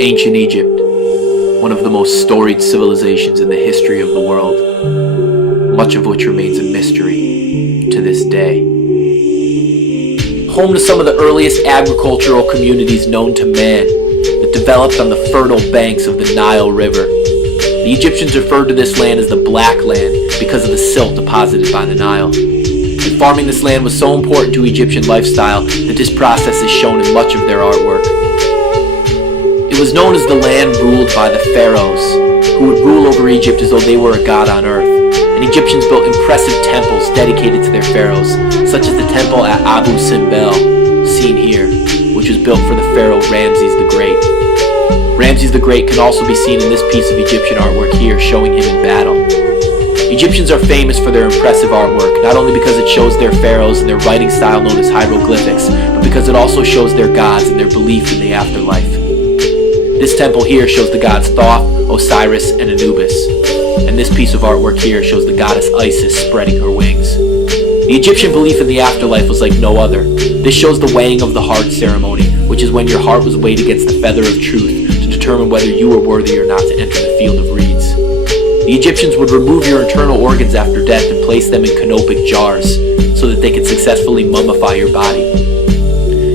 Ancient Egypt, one of the most storied civilizations in the history of the world, much of which remains a mystery to this day. Home to some of the earliest agricultural communities known to man that developed on the fertile banks of the Nile River. The Egyptians referred to this land as the Black Land because of the silt deposited by the Nile. And farming this land was so important to Egyptian lifestyle that this process is shown in much of their artwork. It was known as the land ruled by the pharaohs, who would rule over Egypt as though they were a god on earth. And Egyptians built impressive temples dedicated to their pharaohs, such as the temple at Abu Simbel, seen here, which was built for the pharaoh Ramses the Great. Ramses the Great can also be seen in this piece of Egyptian artwork here, showing him in battle. Egyptians are famous for their impressive artwork, not only because it shows their pharaohs and their writing style known as hieroglyphics, but because it also shows their gods and their belief in the afterlife. This temple here shows the gods Thoth, Osiris, and Anubis. And this piece of artwork here shows the goddess Isis spreading her wings. The Egyptian belief in the afterlife was like no other. This shows the weighing of the heart ceremony, which is when your heart was weighed against the feather of truth to determine whether you were worthy or not to enter the field of reeds. The Egyptians would remove your internal organs after death and place them in canopic jars so that they could successfully mummify your body.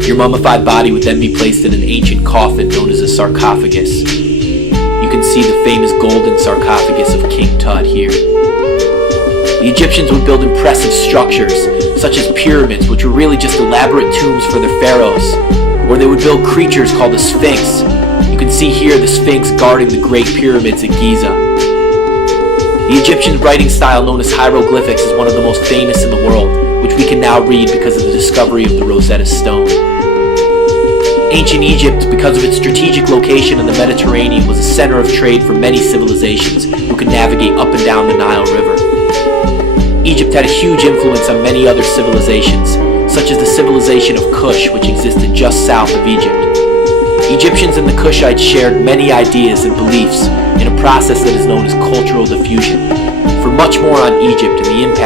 Your mummified body would then be placed in an ancient coffin known as a sarcophagus. You can see the famous golden sarcophagus of King Tut here. The Egyptians would build impressive structures, such as pyramids, which were really just elaborate tombs for their pharaohs, or they would build creatures called the Sphinx. You can see here the Sphinx guarding the Great Pyramids at Giza. The Egyptian writing style known as hieroglyphics is one of the most famous in the world, which we can now read because of the discovery of the Rosetta Stone. Ancient Egypt, because of its strategic location in the Mediterranean, was a center of trade for many civilizations who could navigate up and down the Nile River. Egypt had a huge influence on many other civilizations, such as the civilization of Kush, which existed just south of Egypt. Egyptians and the Kushites shared many ideas and beliefs in a process that is known as cultural diffusion. For much more on Egypt and the impact